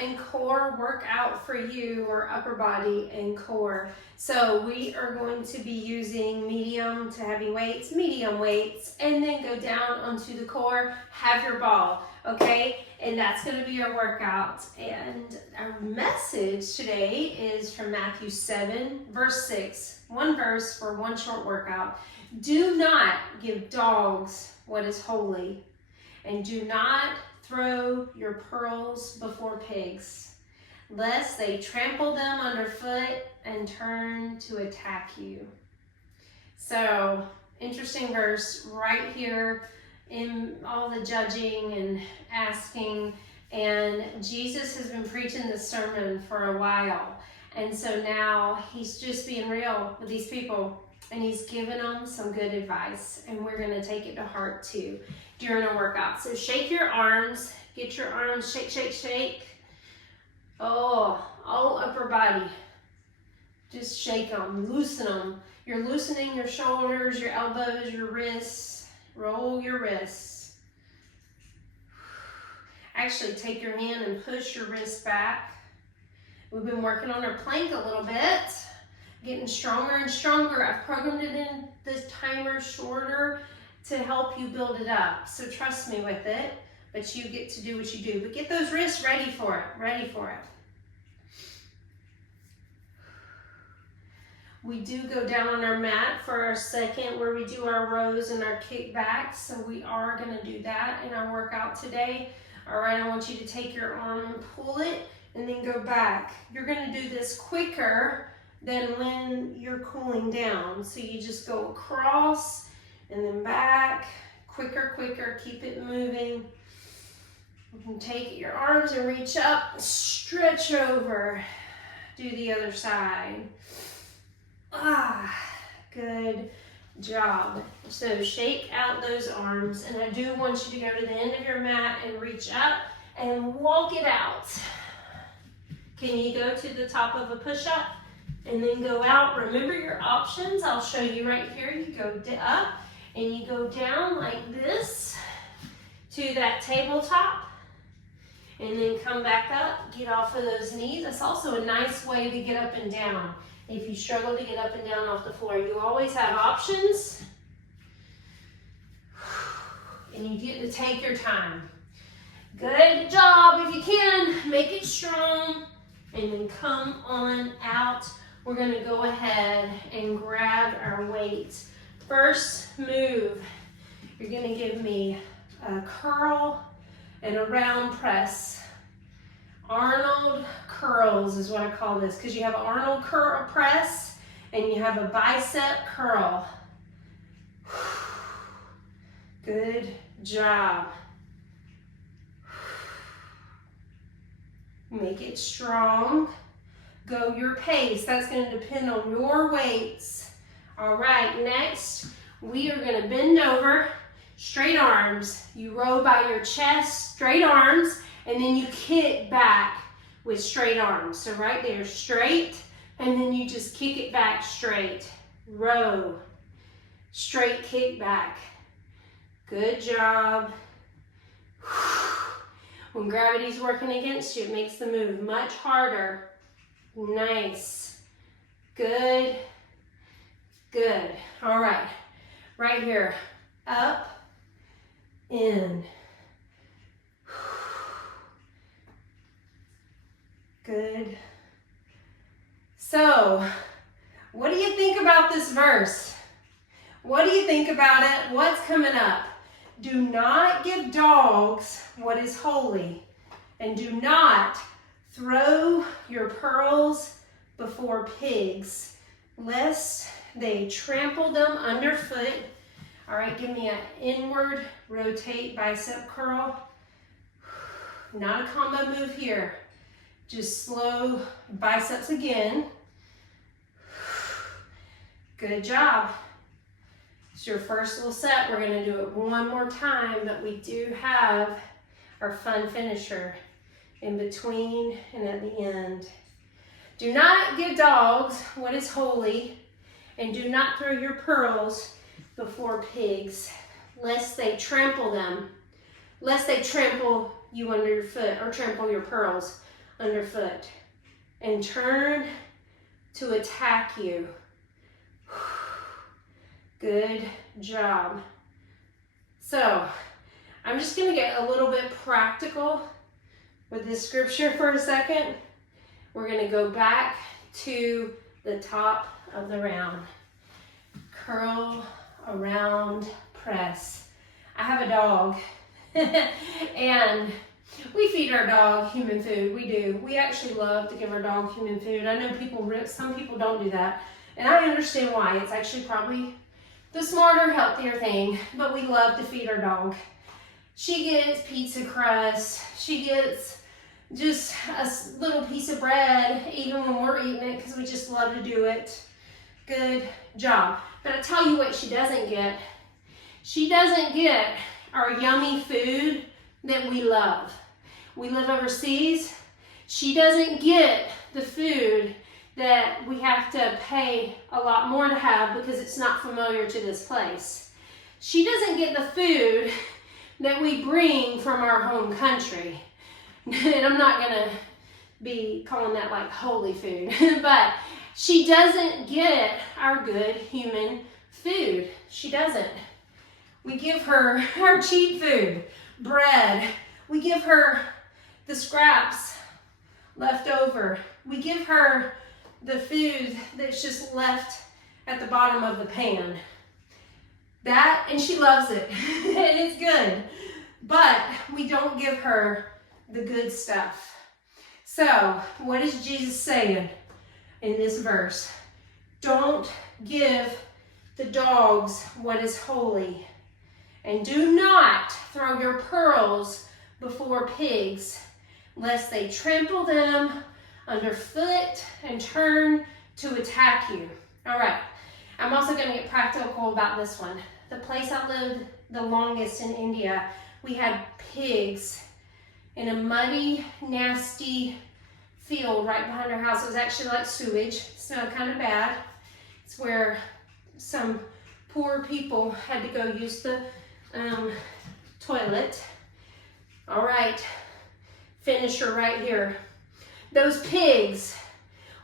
and core workout for you, or upper body and core. So we are going to be using medium to heavy weights, medium weights, and then go down onto the core, have your ball, okay? And that's going to be our workout. And our message today is from Matthew 7, verse 6. One verse for one short workout. Do not give dogs what is holy, and do not throw your pearls before pigs, lest they trample them underfoot and turn to attack you. So, interesting verse right here in all the judging and asking. And Jesus has been preaching this sermon for a while. And so now he's just being real with these people. And he's given them some good advice. And we're going to take it to heart too during our workout. So shake your arms. Get your arms, shake, shake, shake. Oh, all upper body. Just shake them, loosen them. You're loosening your shoulders, your elbows, your wrists. Roll your wrists. Actually, take your hand and push your wrist back. We've been working on our plank a little bit. Getting stronger and stronger. I've programmed it in the timer shorter to help you build it up. So trust me with it, but you get to do what you do. But get those wrists ready for it, ready for it. We do go down on our mat for our second, where we do our rows and our kickbacks. So we are gonna do that in our workout today. All right, I want you to take your arm and pull it and then go back. You're gonna do this quicker than when you're cooling down. So you just go across and then back, quicker, quicker, keep it moving. You can take your arms and reach up, stretch over, do the other side. Good job. So shake out those arms, and I do want you to go to the end of your mat and reach up and walk it out. Can you go to the top of a push-up? And then go out. Remember your options. I'll show you right here. You go up and you go down like this to that tabletop, and then come back up, get off of those knees. That's also a nice way to get up and down. If you struggle to get up and down off the floor, you always have options, and you get to take your time. Good job. If you can, make it strong, and then come on out. We're going to go ahead and grab our weights. First move, you're going to give me a curl and a round press. Arnold curls is what I call this, because you have an Arnold curl press and you have a bicep curl. Good job. Make it strong. Go your pace. That's going to depend on your weights. All right, next we are going to bend over, straight arms. You row by your chest, straight arms, and then you kick back with straight arms. So right there, straight, and then you just kick it back straight. Row, straight kick back. Good job. When gravity's working against you, it makes the move much harder. Nice. Good. Good. All right. Right here. Up. In. Good. So, what do you think about this verse? What do you think about it? What's coming up? Do not give dogs what is holy, and do not throw your pearls before pigs, lest they trample them underfoot. All right, give me an inward rotate bicep curl. Not a combo move here. Just slow biceps again. Good job. It's your first little set. We're going to do it one more time, but we do have our fun finisher in between and at the end. Do not give dogs what is holy, and do not throw your pearls before pigs, lest they trample them, lest they trample you under your foot or trample your pearls underfoot and turn to attack you. Good job. So I'm just going to get a little bit practical with this scripture for a second. We're going to go back to the top of the round. Curl around press. I have a dog and we feed our dog human food. We do. We actually love to give our dog human food. I know some people don't do that, and I understand why. It's actually probably the smarter, healthier thing, but we love to feed our dog. She gets pizza crust. She gets just a little piece of bread, even when we're eating it, because we just love to do it. Good job. But I tell you what she doesn't get. She doesn't get our yummy food that we love. We live overseas. She doesn't get the food that we have to pay a lot more to have because it's not familiar to this place. She doesn't get the food that we bring from our home country. And I'm not going to be calling that like holy food, but she doesn't get our good human food. She doesn't. We give her our cheap food, bread. We give her the scraps left over. We give her the food that's just left at the bottom of the pan. That, and she loves it, and it's good. But we don't give her the good stuff. So, what is Jesus saying in this verse? Don't give the dogs what is holy. And do not throw your pearls before pigs, lest they trample them underfoot and turn to attack you. All right, I'm also going to get practical about this one. The place I lived the longest in India, we had pigs in a muddy, nasty field right behind our house. It was actually like sewage. It smelled kind of bad. It's where some poor people had to go use the toilet. All right, finisher right here. Those pigs,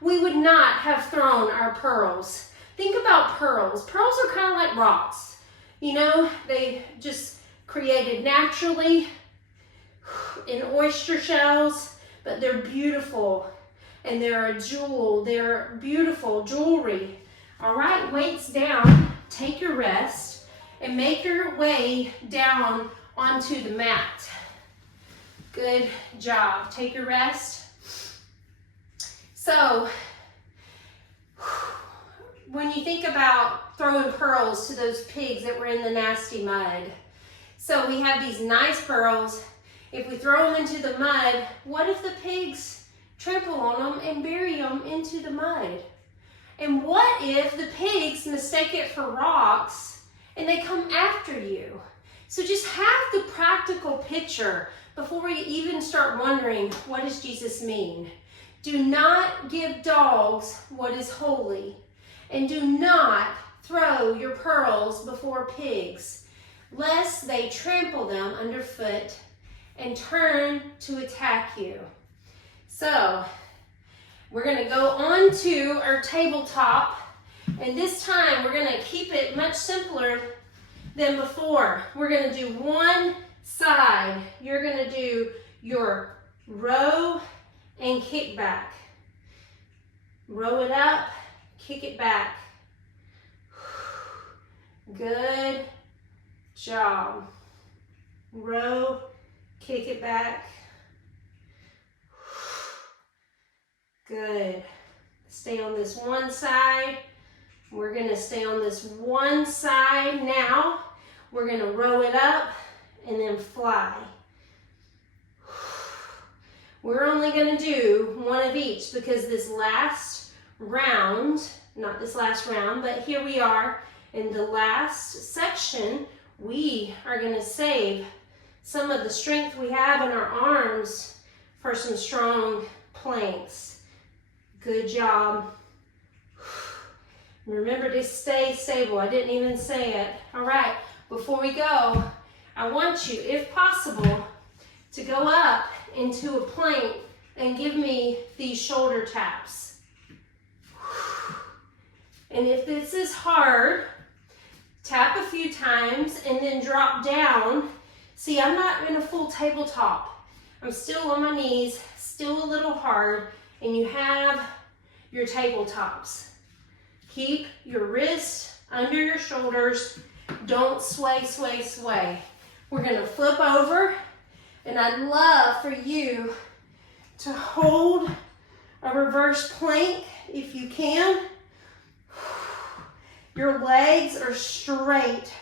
we would not have thrown our pearls. Think about pearls. Pearls are kind of like rocks. You know, they just created naturally in oyster shells, but they're beautiful and they're a jewel. They're beautiful jewelry. All right, weights down, take your rest, and make your way down onto the mat. Good job. Take your rest. So, when you think about throwing pearls to those pigs that were in the nasty mud, so we have these nice pearls. If we throw them into the mud, what if the pigs trample on them and bury them into the mud? And what if the pigs mistake it for rocks and they come after you? So just have the practical picture before we even start wondering, what does Jesus mean? Do not give dogs what is holy, and do not throw your pearls before pigs, lest they trample them underfoot and turn to attack you. So, we're going to go on to our tabletop, and this time we're going to keep it much simpler than before. We're going to do one side. You're going to do your row and kick back. Row it up, kick it back. Good job. Row, kick it back. Good. Stay on this one side. We're going to stay on this one side now. We're going to row it up and then fly. We're only going to do one of each because this last round, not this last round, but here we are in the last section, we are going to save some of the strength we have in our arms for some strong planks. Good job. Remember to stay stable. I didn't even say it. All right, before we go, I want you, if possible, to go up into a plank and give me these shoulder taps. And if this is hard, tap a few times and then drop down. See, I'm not in a full tabletop. I'm still on my knees, still a little hard, and you have your tabletops. Keep your wrists under your shoulders. Don't sway, sway, sway. We're gonna flip over, and I'd love for you to hold a reverse plank if you can. Your legs are straight.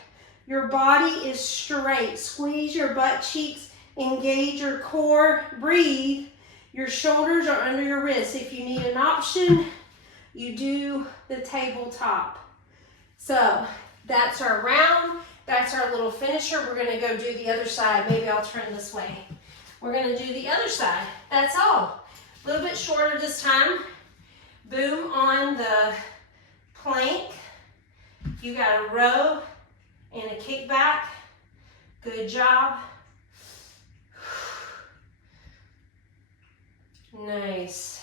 Your body is straight. Squeeze your butt cheeks, engage your core, breathe. Your shoulders are under your wrists. If you need an option, you do the tabletop. So that's our round. That's our little finisher. We're gonna go do the other side. Maybe I'll turn this way. We're gonna do the other side. That's all. A little bit shorter this time. Boom on the plank. You got a row and a kickback. Good job. Nice.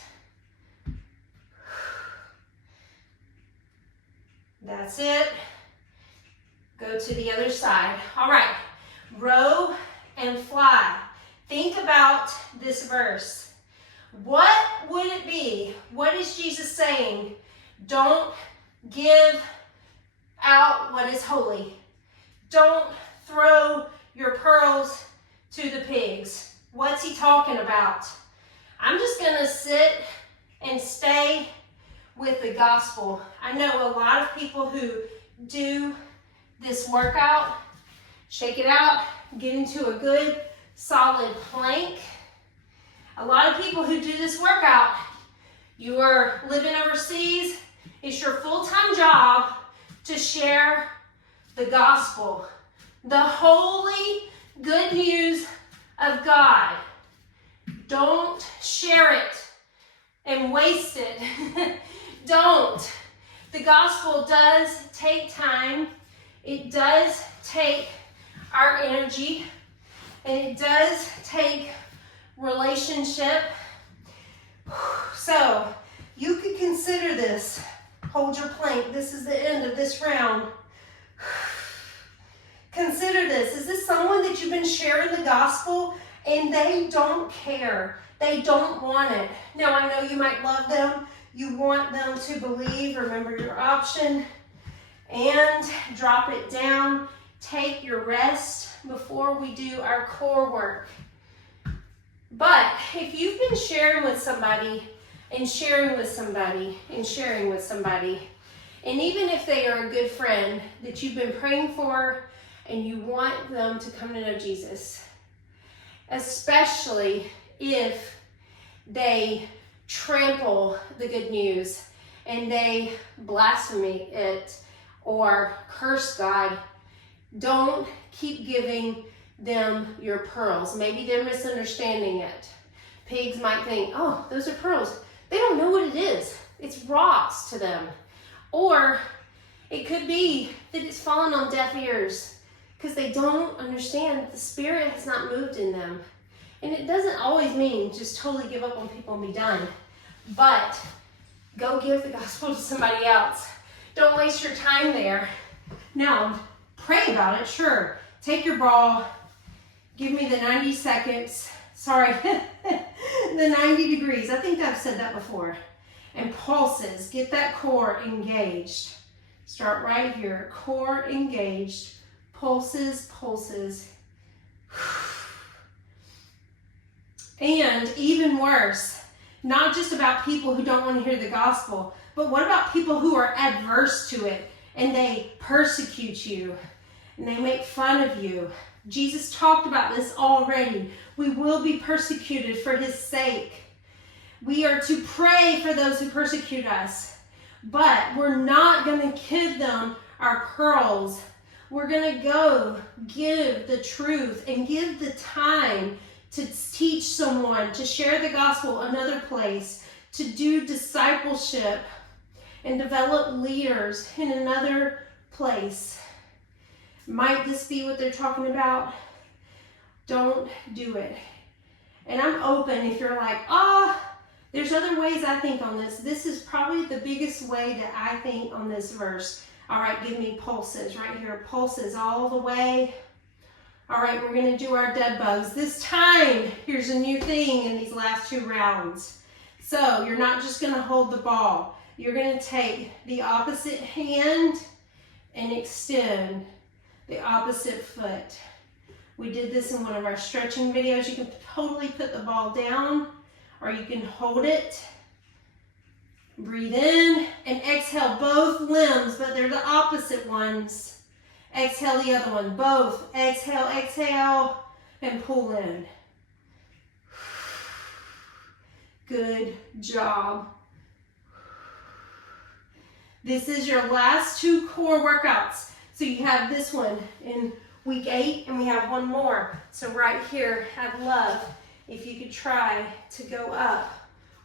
That's it. Go to the other side. All right, row and fly. Think about this verse. What would it be? What is Jesus saying? Don't give out what is holy. Don't throw your pearls to the pigs. What's he talking about? I'm just gonna sit and stay with the gospel. I know a lot of people who do this workout, shake it out, get into a good solid plank. A lot of people who do this workout, you are living overseas, it's your full-time job to share the gospel, the holy good news of God. Don't share it and waste it. Don't. The gospel does take time. It does take our energy. And it does take relationship. So you could consider this. Hold your plank. This is the end of this round. Consider this. Is this someone that you've been sharing the gospel and they don't care? They don't want it. Now, I know you might love them. You want them to believe. Remember your option. And drop it down. Take your rest before we do our core work. But if you've been sharing with somebody, and sharing with somebody, and sharing with somebody, and even if they are a good friend that you've been praying for and you want them to come to know Jesus, especially if they trample the good news and they blaspheme it or curse God, don't keep giving them your pearls. Maybe they're misunderstanding it. Pigs might think, oh, those are pearls. They don't know what it is. It's rocks to them. Or it could be that it's fallen on deaf ears because they don't understand that the Spirit has not moved in them. And it doesn't always mean just totally give up on people and be done. But go give the gospel to somebody else. Don't waste your time there. Now, pray about it, sure. Take your ball. Give me the 90 seconds. Sorry, the 90 degrees. I think I've said that before. And pulses. Get that core engaged. Start right here. Core engaged. Pulses, pulses. And even worse, not just about people who don't want to hear the gospel, but what about people who are adverse to it and they persecute you and they make fun of you? Jesus talked about this already. We will be persecuted for his sake. We are to pray for those who persecute us, but we're not going to give them our pearls. We're going to go give the truth and give the time to teach someone, to share the gospel another place, to do discipleship and develop leaders in another place. Might this be what they're talking about? Don't do it. And I'm open if you're like, There's other ways I think on this. This is probably the biggest way that I think on this verse. All right, give me pulses right here. Pulses all the way. All right, we're going to do our dead bugs. This time, here's a new thing in these last 2 rounds. So you're not just going to hold the ball. You're going to take the opposite hand and extend the opposite foot. We did this in one of our stretching videos. You can totally put the ball down, or you can hold it. Breathe in and exhale both limbs, but they're the opposite ones. Exhale the other one, both. Exhale, exhale, and pull in. Good job. This is your last 2 core workouts. So you have this one in week 8, and we have one more. So right here, I'd love if you could try to go up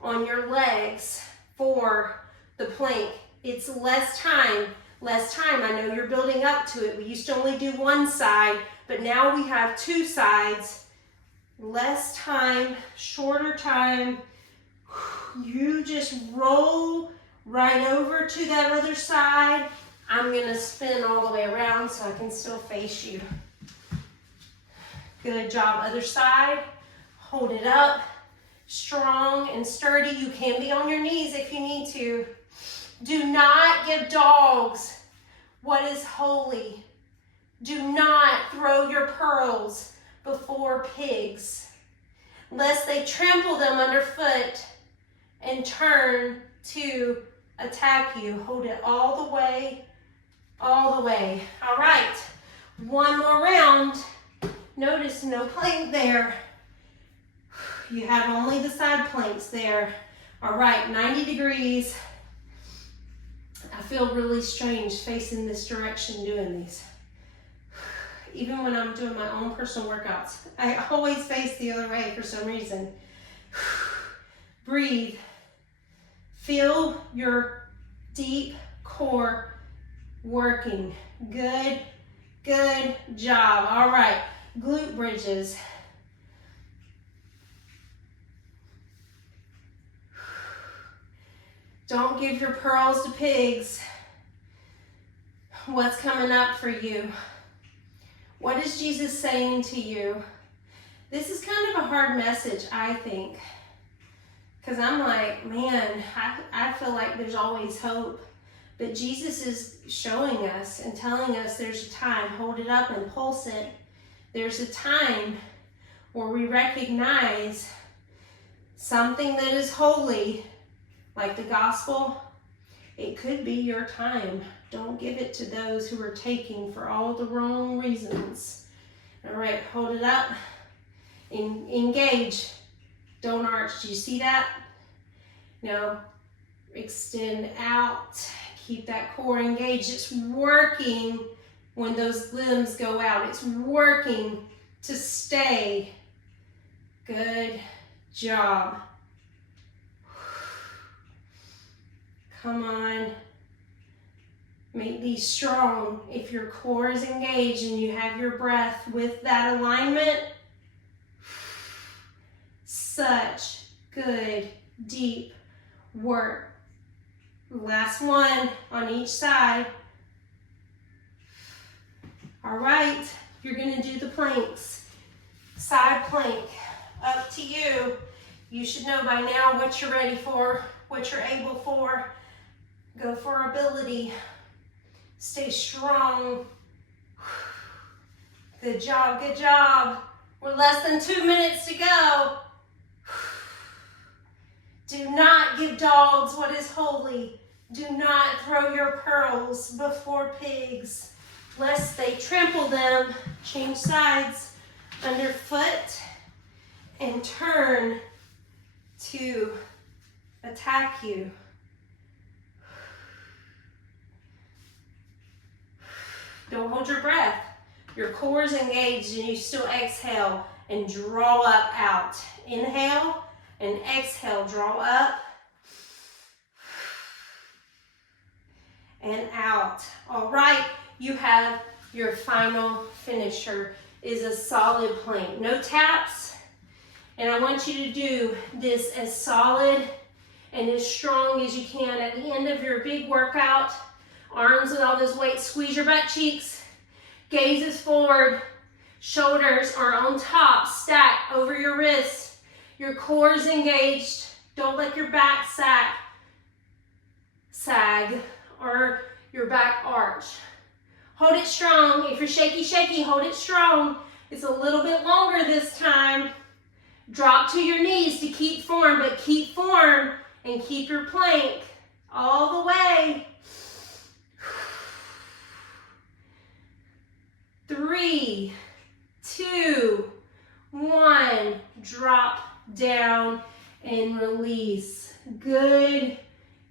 on your legs for the plank. It's less time. I know you're building up to it. We used to only do one side, but now we have 2 sides. Less time, shorter time. You just roll right over to that other side. I'm gonna spin all the way around so I can still face you. Good job, other side. Hold it up, strong and sturdy. You can be on your knees if you need to. Do not give dogs what is holy. Do not throw your pearls before pigs, lest they trample them underfoot and turn to attack you. Hold it all the way, all the way. All right, one more round. Notice no plank there. You have only the side planks there. All right, 90 degrees. I feel really strange facing this direction doing these. Even when I'm doing my own personal workouts, I always face the other way for some reason. Breathe. Feel your deep core working. Good, good job. All right, glute bridges. Don't give your pearls to pigs. What's coming up for you? What is Jesus saying to you? This is kind of a hard message, I think. Because I'm like, man, I feel like there's always hope. But Jesus is showing us and telling us there's a time. Hold it up and pulse it. There's a time where we recognize something that is holy, like the gospel. It could be your time. Don't give it to those who are taking for all the wrong reasons. All right, hold it up. Engage. Don't arch. Do you see that? Now, extend out. Keep that core engaged. It's working when those limbs go out. It's working to stay. Good job. Come on. Make these strong. If your core is engaged and you have your breath with that alignment, such good, deep work. Last one on each side. All right, you're gonna do the planks. Side plank, up to you. You should know by now what you're ready for, what you're able for. Go for ability. Stay strong. Good job, good job. We're less than 2 minutes to go. Do not give dogs what is holy. Do not throw your pearls before pigs, lest they trample them. Change sides underfoot and turn to attack you. Don't hold your breath. Your core is engaged and you still exhale and draw up out. Inhale and exhale, draw up and out. All right, you have your final finisher is a solid plank. No taps. And I want you to do this as solid and as strong as you can. At the end of your big workout, arms with all those weights, squeeze your butt cheeks, gazes forward, shoulders are on top, stack over your wrists. Your core is engaged. Don't let your back sag or your back arch. Hold it strong. If you're shaky, hold it strong. It's a little bit longer this time. Drop to your knees to keep form, but keep form and keep your plank all the way. 3, 2, 1. Drop down and release. Good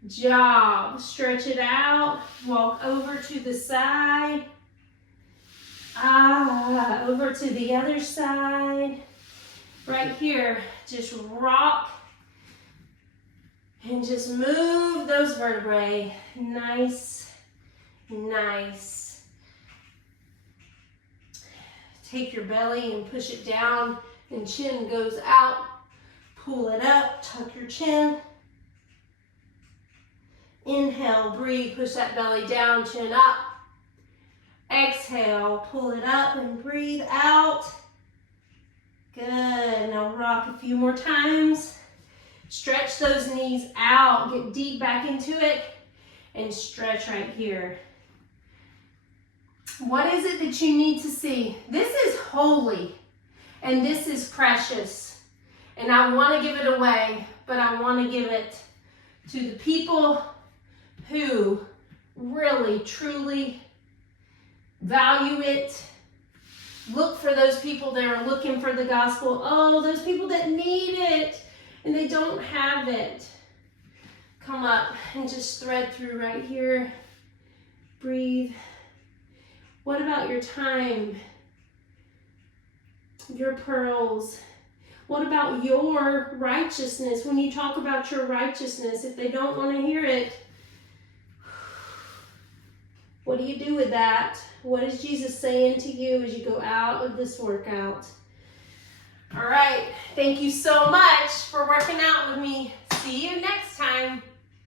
job. Stretch it out. Walk over to the side. Over to the other side. Right here, just rock and just move those vertebrae. Nice, nice. Take your belly and push it down and chin goes out. Pull it up, tuck your chin. Inhale, breathe, push that belly down, chin up. Exhale, pull it up and breathe out. Good, now rock a few more times. Stretch those knees out, get deep back into it, and stretch right here. What is it that you need to see? This is holy, and this is precious. And I want to give it away, but I want to give it to the people who really, truly value it. Look for those people that are looking for the gospel. Oh, those people that need it and they don't have it. Come up and just thread through right here. Breathe. What about your time? Your pearls? What about your righteousness? When you talk about your righteousness, if they don't want to hear it, what do you do with that? What is Jesus saying to you as you go out of this workout? All right. Thank you so much for working out with me. See you next time.